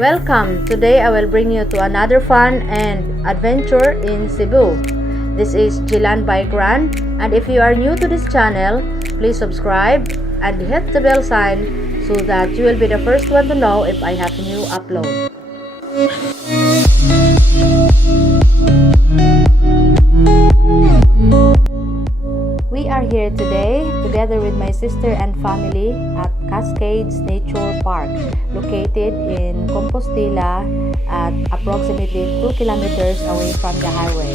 Welcome! Today I will bring you to another fun and adventure in Cebu. This is Jilan by Gran, and if you are new to this channel, please subscribe and hit the bell sign so that you will be the first one to know if I have a new upload. We are here today together with my sister and family at Cascades Nature Park, located in Compostela at approximately 2 kilometers away from the highway.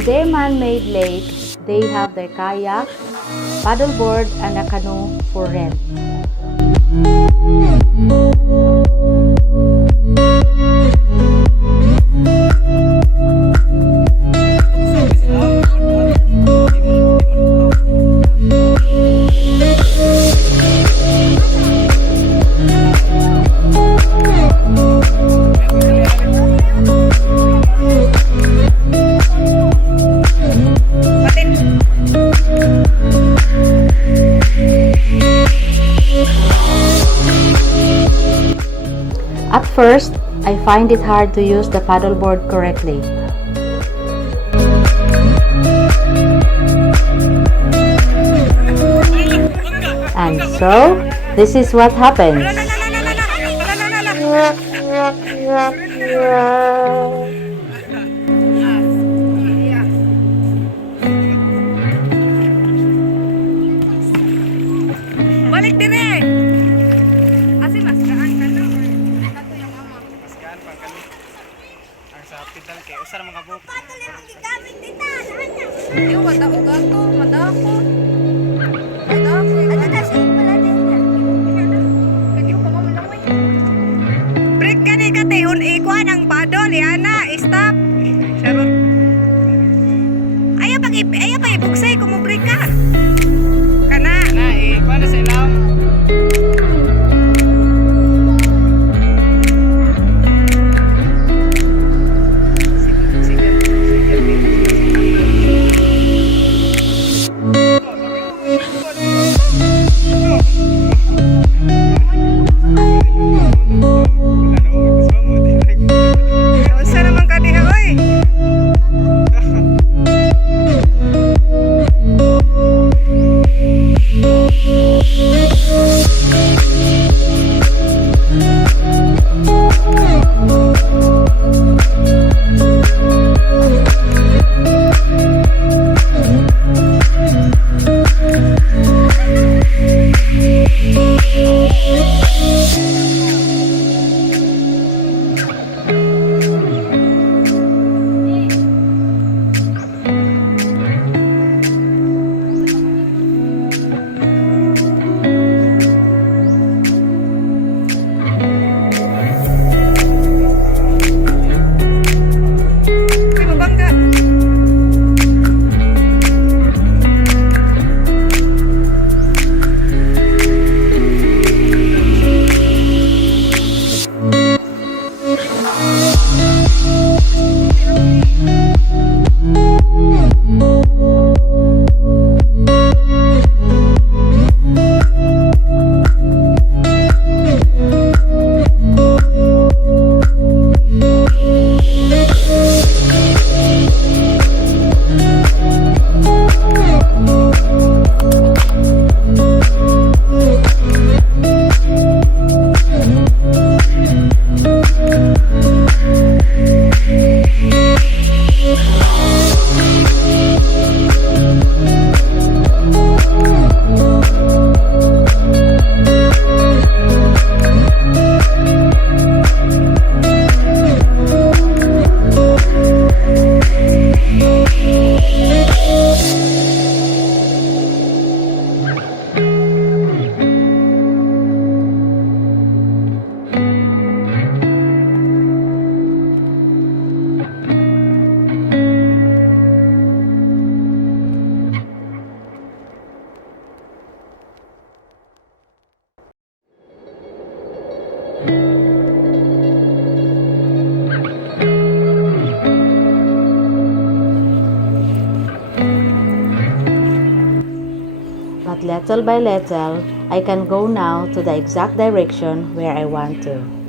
Their man-made lake, they have their kayak, paddleboard, and a canoe for rent. At first, I find it hard to use the paddleboard correctly. And so, this is what happens. Balik din eh! Usar mga buko. Yung madako gato, madako. Madako. Ano na siya pala din yan? Kaya ko mamalangoy. Break ka ni kate, ikuan ang paddle, yana, little by little, I can go now to the exact direction where I want to.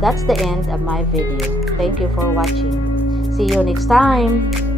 That's the end of my video. Thank you for watching. See you next time.